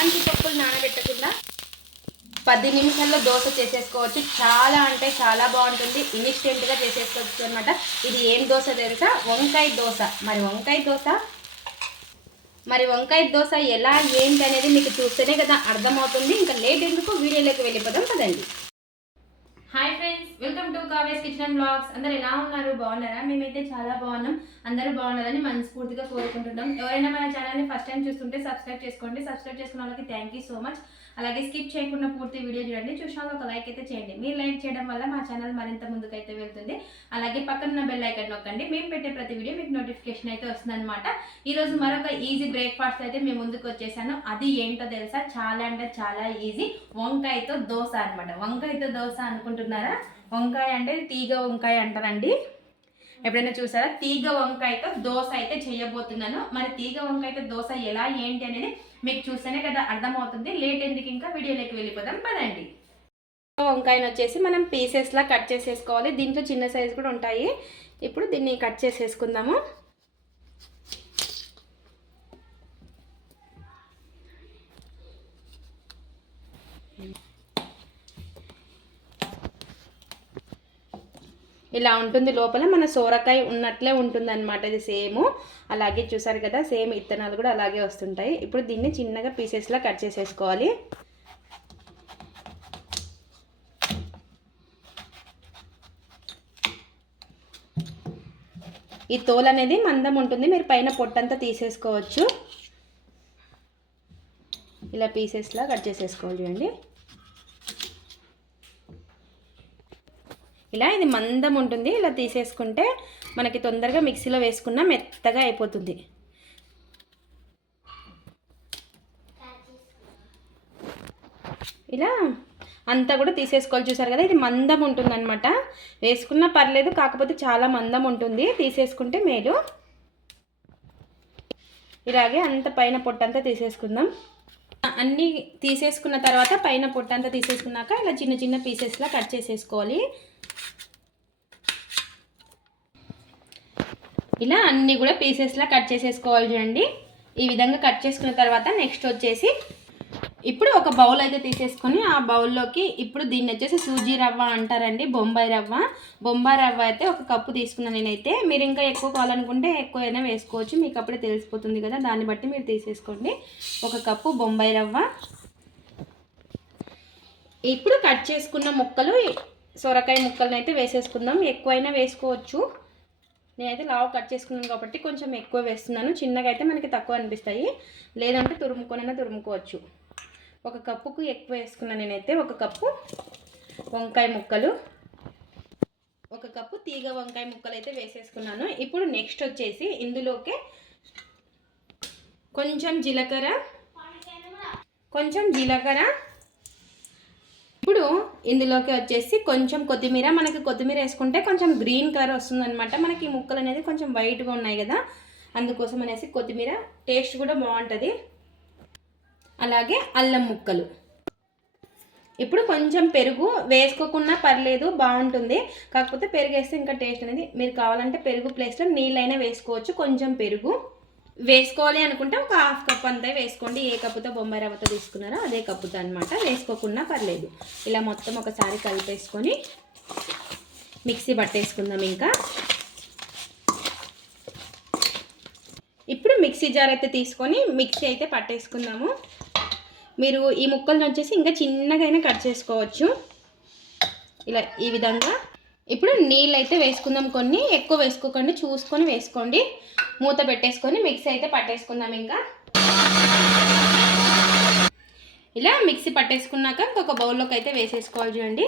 ఎలాంటి పప్పులు నానబెట్టకుండా పది నిమిషాల్లో దోశ చేసేసుకోవచ్చు. చాలా అంటే చాలా బాగుంటుంది. ఇన్స్టెంట్గా చేసేసుకోవచ్చు అనమాట ఇది ఏం దోశ తెలుసా? వంకాయ దోశ. మరి వంకాయ దోశ? మరి వంకాయ దోశ ఎలా ఏంటి అనేది మీకు చూస్తేనే కదా అర్థమవుతుంది. ఇంకా లేట్ ఎందుకు? వీడియోలోకి వెళ్ళిపోదాం. కదండి hi friends welcome to Kavya's kitchen blogs అందరు ఎలా ఉన్నారు? బాగున్నారా? మేమైతే చాలా బాగున్నాం. అందరూ బాగున్నారని మనస్ఫూర్తిగా కోరుకుంటున్నాం. ఎవరైనా మన ఛానల్ని ఫస్ట్ టైం చూస్తుంటే సబ్స్క్రైబ్ చేసుకోండి. సబ్స్క్రైబ్ చేసుకున్న వాళ్ళకి థ్యాంక్ యూ సో మచ్ అలాగే స్కిప్ చేయకుండా పూర్తి వీడియో చూడండి. చూసిన ఒక లైక్ అయితే చేయండి. మీరు లైక్ చేయడం వల్ల మా ఛానల్ మరింత ముందుకైతే వెళ్తుంది. అలాగే పక్కన బెల్ ఐకన్ నొక్కండి. మేము పెట్టే ప్రతి వీడియో మీకు నోటిఫికేషన్ అయితే వస్తుందన్నమాట. ఈ రోజు మరొక ఈజీ బ్రేక్ఫాస్ట్ అయితే మేము ముందుకు వచ్చేసాను. అది ఏంటో తెలుసా? చాలా అంటే చాలా ఈజీ వంకాయతో దోశ అన్నమాట. వంకాయతో దోశ అనుకుంటున్నారా? వంకాయ అంటే తీగ వంకాయ అంటారండి. ఎప్పుడైనా చూసారా? తీగ వంకాయతో దోశ అయితే చేయబోతున్నాను. మరి తీగ వంకాయతో దోశ ఎలా ఏంటి అనేది మీకు చూస్తేనే కదా అర్థమవుతుంది. లేట్ ఎందుకు ఇంకా వీడియోలోకి వెళ్ళిపోదాం పదండి. వంకాయను వచ్చేసి మనం పీసెస్లా కట్ చేసేసుకోవాలి. దీంట్లో చిన్న సైజు కూడా ఉంటాయి. ఇప్పుడు దీన్ని కట్ చేసేసుకుందాము. ఇలా ఉంటుంది. లోపల మన సోరకాయ ఉన్నట్లే ఉంటుంది అనమాట ఇది సేమ్. అలాగే చూసారు కదా సేమ్ ఇత్తనాలు కూడా అలాగే వస్తుంటాయి. ఇప్పుడు దీన్ని చిన్నగా పీసెస్లా కట్ చేసేసుకోవాలి. ఈ తోలు అనేది మందం ఉంటుంది. మీరు పైన పొట్టంతా తీసేసుకోవచ్చు. ఇలా పీసెస్లా కట్ చేసేసుకోవాలి చూడండి. ఇలా ఇది మందం ఉంటుంది. ఇలా తీసేసుకుంటే మనకి తొందరగా మిక్సీలో వేసుకున్న మెత్తగా అయిపోతుంది. ఇలా అంతా కూడా తీసేసుకోవాలి. చూసారు కదా ఇది మందం ఉంటుంది అనమాట వేసుకున్నా పర్లేదు కాకపోతే చాలా మందం ఉంటుంది. తీసేసుకుంటే మేలు. ఇలాగే అంత పైన పొట్టంతా తీసేసుకుందాం. అన్నీ తీసేసుకున్న తర్వాత పైన పొట్టంతా తీసేసుకున్నాక ఇలా చిన్న చిన్న పీసెస్లా కట్ చేసేసుకోవాలి. ఇలా అన్నీ కూడా పీసెస్లా కట్ చేసేసుకోవాలి చూడండి. ఈ విధంగా కట్ చేసుకున్న తర్వాత నెక్స్ట్ వచ్చేసి ఇప్పుడు ఒక బౌల్ అయితే తీసేసుకొని ఆ బౌల్లోకి ఇప్పుడు దీన్ని వచ్చేసి సూజీ రవ్వ అంటారండి బొంబాయి రవ్వ. బొంబాయి రవ్వ అయితే ఒక కప్పు తీసుకున్నాను నేనైతే. మీరు ఇంకా ఎక్కువ కావాలనుకుంటే ఎక్కువ అయినా వేసుకోవచ్చు. మీకు అప్పుడే తెలిసిపోతుంది కదా దాన్ని బట్టి మీరు తీసేసుకోండి. ఒక కప్పు బొంబాయి రవ్వ. ఇప్పుడు కట్ చేసుకున్న ముక్కలు సొరకాయ ముక్కలను అయితే వేసేసుకుందాం. ఎక్కువైనా వేసుకోవచ్చు. నేనైతే లావు కట్ చేసుకున్నాను కాబట్టి కొంచెం ఎక్కువ వేస్తున్నాను. చిన్నగా అయితే మనకి తక్కువ అనిపిస్తాయి. లేదంటే తురుముకొనైనా తురుముకోవచ్చు. ఒక కప్పుకు ఎక్కువ వేసుకున్నాను నేనైతే ఒక కప్పు వంకాయ ముక్కలు. ఒక కప్పు తీగ వంకాయ ముక్కలు అయితే వేసేసుకున్నాను. ఇప్పుడు నెక్స్ట్ వచ్చేసి ఇందులోకే కొంచెం జీలకర్ర కొంచెం జీలకర్ర. ఇప్పుడు ఇందులోకి వచ్చేసి కొంచెం కొత్తిమీర మనకి కొత్తిమీర వేసుకుంటే కొంచెం గ్రీన్ కలర్ వస్తుందన్నమాట. మనకి ఈ ముక్కలు అనేది కొంచెం వైట్గా ఉన్నాయి కదా అందుకోసం అనేసి కొత్తిమీర టేస్ట్ కూడా బాగుంటుంది. అలాగే అల్లం ముక్కలు. ఇప్పుడు కొంచెం పెరుగు వేసుకోకున్నా పర్లేదు బాగుంటుంది. కాకపోతే పెరుగు వేస్తే ఇంకా టేస్ట్ అనేది మీరు కావాలంటే పెరుగు ప్లేస్లో నీళ్ళైనా వేసుకోవచ్చు కొంచెం పెరుగు. వేసుకోవాలి అనుకుంటే ఒక హాఫ్ కప్ అంతా వేసుకోండి. ఏ కప్పుతో బొమ్మాయి రవ్వతో తీసుకున్నారో అదే కప్పుతో అనమాట వేసుకోకుండా పర్లేదు. ఇలా మొత్తం ఒకసారి కలిపేసుకొని మిక్సీ పట్టేసుకుందాం ఇంకా. ఇప్పుడు మిక్సీ జార్ అయితే తీసుకొని మిక్సీ అయితే పట్టేసుకుందాము. మీరు ఈ ముక్కలను వచ్చేసి ఇంకా చిన్నగా అయినా కట్ చేసుకోవచ్చు. ఇలా ఈ విధంగా ఇప్పుడు నీళ్ళు అయితే వేసుకుందాం కొన్ని ఎక్కువ వేసుకోకండి చూసుకొని వేసుకోండి. మూత పెట్టేసుకొని మిక్సీ అయితే పట్టేసుకుందాం ఇంకా. ఇలా మిక్సీ పట్టేసుకున్నాక ఇంకొక బౌల్లోకి అయితే వేసేసుకోవాలి చూడండి.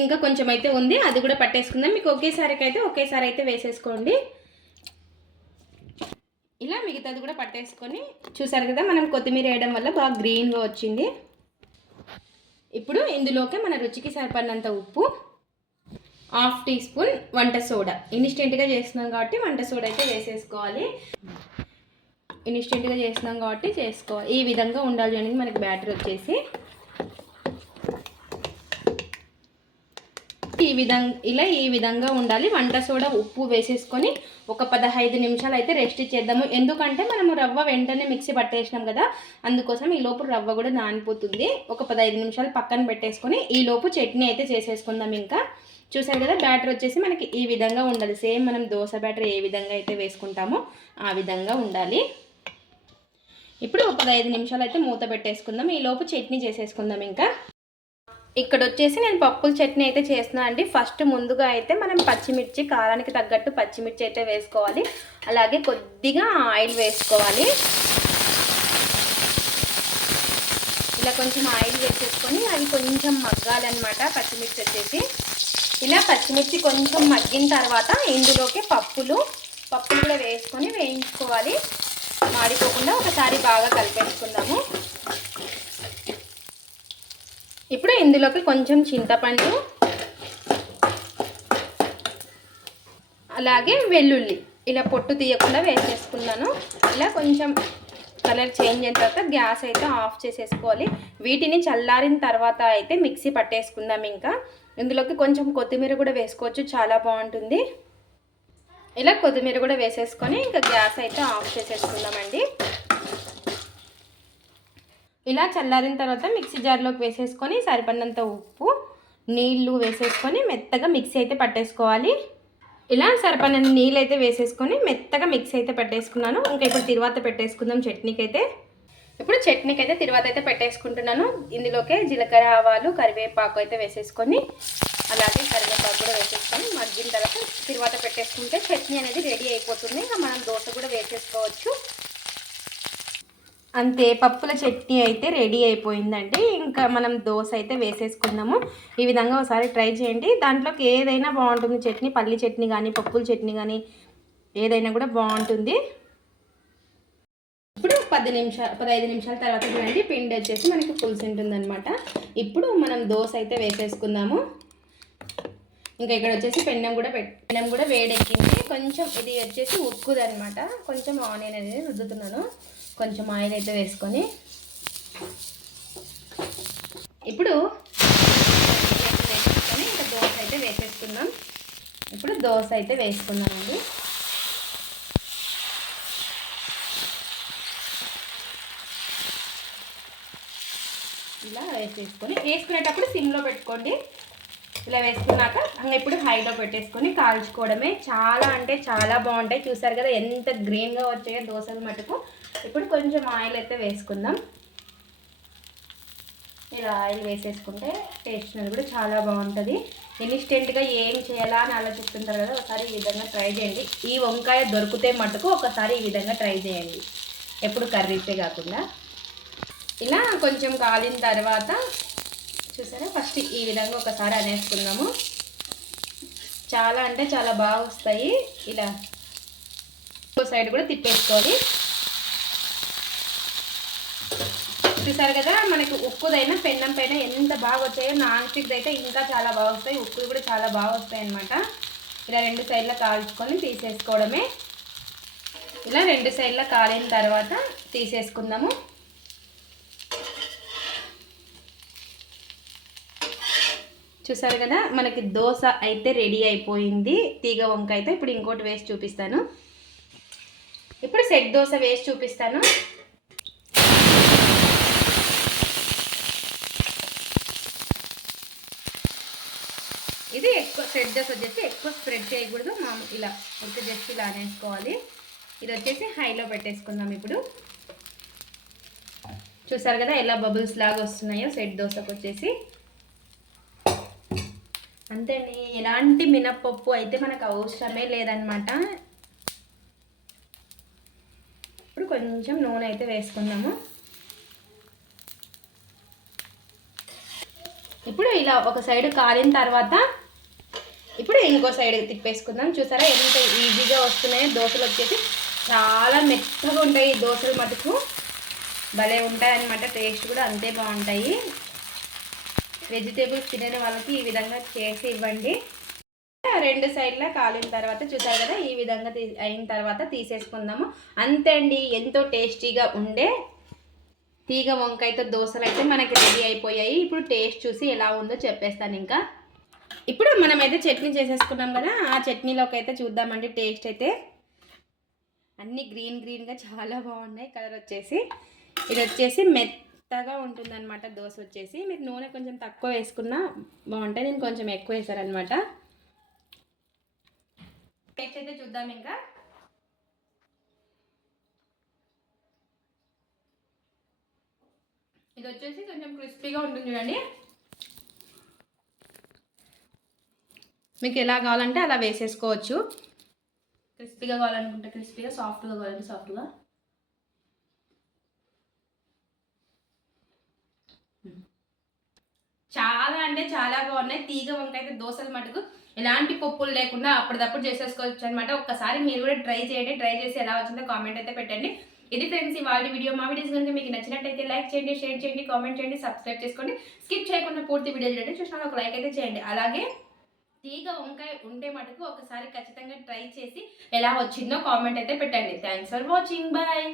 ఇంకా కొంచెం అయితే ఉంది అది కూడా పట్టేసుకుందాం. మీకు ఒకేసారికి అయితే ఒకేసారి అయితే వేసేసుకోండి. ఇలా మిగతాది కూడా పట్టేసుకొని చూసారు కదా మనం కొత్తిమీర వేయడం వల్ల బాగా గ్రీన్గా వచ్చింది. ఇప్పుడు ఇందులోకి మన రుచికి సరిపడినంత ఉప్పు. హాఫ్ టీ స్పూన్ వంట సోడా. ఇన్స్టెంట్గా చేస్తున్నాం కాబట్టి వంట సోడా అయితే వేసేసుకోవాలి. ఇన్స్టెంట్గా చేస్తున్నాం కాబట్టి చేసుకోవాలి. ఈ విధంగా ఉండాలి అనేది మనకి బ్యాటర్ వచ్చేసి. ఈ విధంగా ఇలా ఈ విధంగా ఉండాలి. వంట సోడా ఉప్పు వేసేసుకొని ఒక పదహైదు నిమిషాలు అయితే రెస్ట్ ఇచ్చేద్దాము ఎందుకంటే మనము రవ్వ వెంటనే మిక్సీ పట్టేసినాం కదా అందుకోసం ఈ లోపు రవ్వ కూడా నానిపోతుంది. ఒక పదహైదు నిమిషాలు పక్కన పెట్టేసుకొని ఈ లోపు చట్నీ అయితే చేసేసుకుందాం ఇంకా. చూసారు కదా బ్యాటర్ వచ్చేసి మనకి ఈ విధంగా ఉండాలి. సేమ్ మనం దోశ బ్యాటర్ ఏ విధంగా అయితే వేసుకుంటామో ఆ విధంగా ఉండాలి. ఇప్పుడు ఒక పదహైదు నిమిషాలు అయితే మూత పెట్టేసుకుందాం. ఈ లోపు చట్నీ చేసేసుకుందాం ఇంకా. ఇక్కడ వచ్చేసి నేను పప్పుల చట్నీ అయితే చేస్తున్నాను అండి. ఫస్ట్ ముందుగా అయితే మనం పచ్చిమిర్చి కారానికి తగ్గట్టు పచ్చిమిర్చి అయితే వేసుకోవాలి. అలాగే కొద్దిగా ఆయిల్ వేసుకోవాలి. ఇలా కొంచెం ఆయిల్ వేసేసుకొని అవి కొంచెం మగ్గాలన్నమాట పచ్చిమిర్చి వచ్చేసి. ఇలా పచ్చిమిర్చి కొంచెం మగ్గిన తర్వాత ఇందులోకి పప్పులు పప్పులు కూడా వేసుకొని వేయించుకోవాలి. మాడిపోకుండా ఒకసారి బాగా కలిపేసుకుందాము. ఇప్పుడు ఇందులోకి కొంచెం చింతపండు అలాగే వెల్లుల్లి. ఇలా పొట్టు తీయకుండా వేసేసుకున్నాను. ఇలా కొంచెం కలర్ చేంజ్ అయిన తర్వాత గ్యాస్ అయితే ఆఫ్ చేసేసుకోవాలి. వీటిని చల్లారిన తర్వాత అయితే మిక్సీ పట్టేసుకుందాం ఇంకా. ఇందులోకి కొంచెం కొత్తిమీర కూడా వేసుకోవచ్చు. చాలా బాగుంటుంది. ఇలా కొత్తిమీర కూడా వేసేసుకొని ఇంకా గ్యాస్ అయితే ఆఫ్ చేసేసుకుందామండి. ఇలా చల్లారిన తర్వాత మిక్సీ జార్లోకి వేసేసుకొని సరిపడినంత ఉప్పు నీళ్ళు వేసేసుకొని మెత్తగా మిక్సీ అయితే పట్టేసుకోవాలి. ఇలా సరిపడిన నీళ్ళు అయితే వేసేసుకొని మెత్తగా మిక్సీ అయితే పెట్టేసుకున్నాను. ఇంకా ఇప్పుడు తిరువాత పెట్టేసుకుందాం చట్నీకి అయితే ఇప్పుడు చట్నీకి అయితే తిరువాత అయితే పెట్టేసుకుంటున్నాను. ఇందులోకే జీలకర్ర ఆవాలు కరివేపాకు అయితే వేసేసుకొని అలాగే కరివేపాకు కూడా వేసేసుకొని మగ్గిన తర్వాత తిరువాత పెట్టేసుకుంటే చట్నీ అనేది రెడీ అయిపోతుంది. ఇంకా మనం దోశ కూడా వేసేసుకోవచ్చు. అంతే పప్పుల చట్నీ అయితే రెడీ అయిపోయిందండి. ఇంకా మనం దోశ అయితే వేసేసుకుందాము. ఈ విధంగా ఒకసారి ట్రై చేయండి. దాంట్లోకి ఏదైనా బాగుంటుంది. చట్నీ పల్లి చట్నీ కానీ పప్పుల చట్నీ కానీ ఏదైనా కూడా బాగుంటుంది. ఇప్పుడు పది నిమిషాలు పదహైదు నిమిషాల తర్వాత చూడండి పిండి వచ్చేసి మనకి పులుసు ఉంటుందన్నమాట. ఇప్పుడు మనం దోశ అయితే వేసేసుకుందాము. ఇంకా ఇక్కడ వచ్చేసి పెన్నం కూడా పెట్ పెన్నం కూడా వేడెక్కింది కొంచెం ఇది వచ్చేసి ఉక్కుదనమాట కొంచెం ఆనియన్ అనేది రుద్దుతున్నాను. కొంచెం ఆయిల్ అయితే వేసుకొని. ఇప్పుడు వేసేసుకొని ఇంకా దోశ అయితే వేసేసుకుందాం. ఇప్పుడు దోశ అయితే వేసుకుందామండి ఇలా వేసేసుకొని వేసుకునేటప్పుడు సిమ్లో పెట్టుకోండి. ఇలా వేసుకున్నాక ఇప్పుడు హైలో పెట్టేసుకొని కాల్చుకోవడమే. చాలా అంటే చాలా బాగుంటాయి. చూసారు కదా ఎంత గ్రీన్గా వచ్చాయో దోశలు మటుకు. ఇప్పుడు కొంచెం ఆయిల్ అయితే వేసుకుందాం. ఇలా ఆయిల్ వేసేసుకుంటే టేస్ట్ అనేది కూడా చాలా బాగుంటుంది. ఇన్స్టెంట్గా ఏం చేయాలా అని ఆలోచిస్తుంటారు కదా ఒకసారి ఈ విధంగా ట్రై చేయండి. ఈ వంకాయ దొరికితే మటుకు ఒకసారి ఈ విధంగా ట్రై చేయండి. ఎప్పుడు కర్రీసే కాకుండా. ఇలా కొంచెం కాలిన తర్వాత చూసారా? ఫస్ట్ ఈ విధంగా ఒకసారి అనేసుకుందాము. చాలా అంటే చాలా బాగా వస్తాయి. ఇలా ఇంకో సైడ్ కూడా తిప్పేసుకోవాలి. చూసారు కదా మనకి ఉక్కుదైనా పెన్నం పైన ఎంత బాగా వచ్చాయో నాన్ స్టిక్ అయితే ఇంకా చాలా బాగా వస్తాయి. ఉక్కులు కూడా చాలా బాగా వస్తాయి అనమాట ఇలా రెండు సైడ్ల కాల్చుకొని తీసేసుకోవడమే. ఇలా రెండు సైడ్ల కాలిన తర్వాత తీసేసుకుందాము. చూసారు కదా మనకి దోశ అయితే రెడీ అయిపోయింది. తీగ వంకాయతో ఇప్పుడు ఇంకోటి వేసి చూపిస్తాను. ఇప్పుడు సెట్ దోశ వేసి చూపిస్తాను. ఇది ఎక్కువ సెట్ దోశ వచ్చేసి ఎక్కువ స్ప్రెడ్ చేయకూడదు. మామూలు ఇలా ఒక జస్ట్ ఇలా అనేసుకోవాలి. ఇది వచ్చేసి హైలో పెట్టేసుకుందాం ఇప్పుడు. చూసారు కదా ఎలా బబుల్స్ లాగా వస్తున్నాయో సెట్ దోశకు వచ్చేసి. అంతేండి. ఎలాంటి మినప్పప్పు అయితే మనకు అవసరమే లేదనమాట ఇప్పుడు కొంచెం నూనె అయితే వేసుకుందాము. ఇప్పుడు ఇలా ఒక సైడ్ కాలిన తర్వాత ఇప్పుడు ఇంకో సైడ్ తిప్పేసుకుందాం. చూసారా ఎంత ఈజీగా వస్తున్నాయి దోశలు వచ్చేసి. చాలా మెత్తగా ఉంటాయి ఈ దోశలు మటుకు. భలే ఉంటాయి అనమాట టేస్ట్ కూడా అంతే బాగుంటాయి. వెజిటేబుల్స్ తినని వాళ్ళకి ఈ విధంగా చేసి ఇవ్వండి. రెండు సైడ్లా కాలిన తర్వాత చూసారు కదా ఈ విధంగా తీ అయిన తర్వాత తీసేసుకుందాము. అంతే అండి ఎంతో టేస్టీగా ఉండే తీగ వంకాయతో దోశలు అయితే మనకి రెడీ అయిపోయాయి. ఇప్పుడు టేస్ట్ చూసి ఎలా ఉందో చెప్పేస్తాను ఇంకా. ఇప్పుడు మనమైతే చట్నీ చేసేసుకున్నాం కదా ఆ చట్నీలోకి అయితే చూద్దామండి టేస్ట్ అయితే. అన్నీ గ్రీన్ గ్రీన్గా చాలా బాగున్నాయి కలర్ వచ్చేసి. ఇది వచ్చేసి మెత్తగా ఉంటుందన్నమాట దోశ వచ్చేసి. మీరు నూనె కొంచెం తక్కువ వేసుకున్నా బాగుంటాయి. నేను కొంచెం ఎక్కువ వేసారనమాట టేస్ట్ అయితే చూద్దాం ఇంకా. ఇది వచ్చేసి కొంచెం క్రిస్పీగా ఉంటుంది చూడండి. మీకు ఎలా కావాలంటే అలా వేసేసుకోవచ్చు. క్రిస్పీగా కావాలనుకుంటే క్రిస్పీగా సాఫ్ట్గా కావాలంటే సాఫ్ట్గా. చాలా అంటే చాలా బాగున్నాయి. తీగ వంకాయ అయితే దోశలు మటుకు ఎలాంటి పప్పులు లేకుండా అప్పటిదప్పుడు చేసేసుకోవచ్చు అనమాట ఒక్కసారి మీరు కూడా ట్రై చేయండి. ట్రై చేసి ఎలా వచ్చిందో కామెంట్ అయితే పెట్టండి. ఇది ఫ్రెండ్స్ ఇవాళ వీడియో. మా వీడియోస్ కనుక మీకు నచ్చినట్టయితే లైక్ చేయండి షేర్ చేయండి కామెంట్ చేయండి సబ్స్క్రైబ్ చేసుకోండి. స్కిప్ చేయకుండా పూర్తి వీడియో చూడండి. చూసినా ఒక లైక్ అయితే చేయండి. అలాగే తీగ వంకాయ ఉంటే మటుకు ఒకసారి ఖచ్చితంగా ట్రై చేసి ఎలా వచ్చిందో కామెంట్ అయితే పెట్టండి. Thanks for watching bye